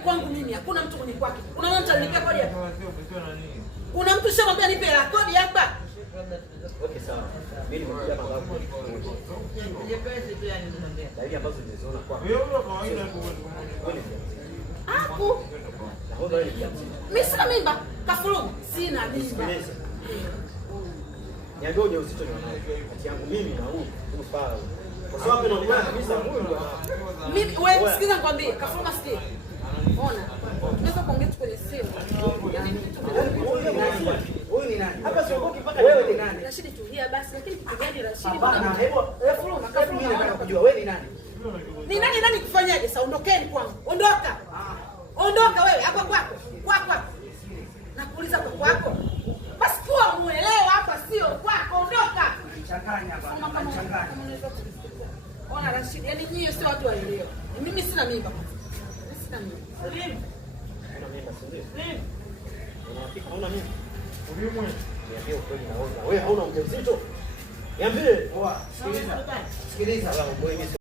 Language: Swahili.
kwangu mimi, hakuna mtu mwenye kwake. Kuna mtu alinipea kodi hapa? Kuna mtu sio mwambia nipe la kodi hapa? Okay, sawa. Mimi nimekuja hapa babu. Je, pesa tu yani nimeambia. Dalili ambazo nimeziona kwako. Wewe kawaida hapo. Mimi sina mimba. Kafuru, sina mimba. Niambie ujauzito ni wanao? Kati yangu mimi na huyu pala. Kwa sababu naona kabisa huyu ndo mimi wewe sikiza nikwambie, Kafuru sikia. Ona. Tunaweza kuongea kwenye simu. Huyu ni nani? Hapa siogoki mpaka wewe ni nani? Rashidi tulia basi, lakini kitu gani Rashidi? Hapana, Kafuru mimi nataka kujua wewe ni nani? Ni nani kufanyaje? Sasa ondokeni kwangu. Ondoka. Ondoka wewe hapo kwako. Kwako. Nakuuliza kwa kwako. Basi kuwa muelewa hapa sio kwako, ondoka. Changanya baba, changanya. Ona Rashidi, yani nyinyi sio watu waelewa. Mimi sina mimba. Sina mimba. Salim. Una mimba sio? Salim. Unafika hauna mimba? Ulimu. Niambie ukweli naona. Wewe hauna ujauzito? Niambie. Poa. Sikiliza. Sikiliza.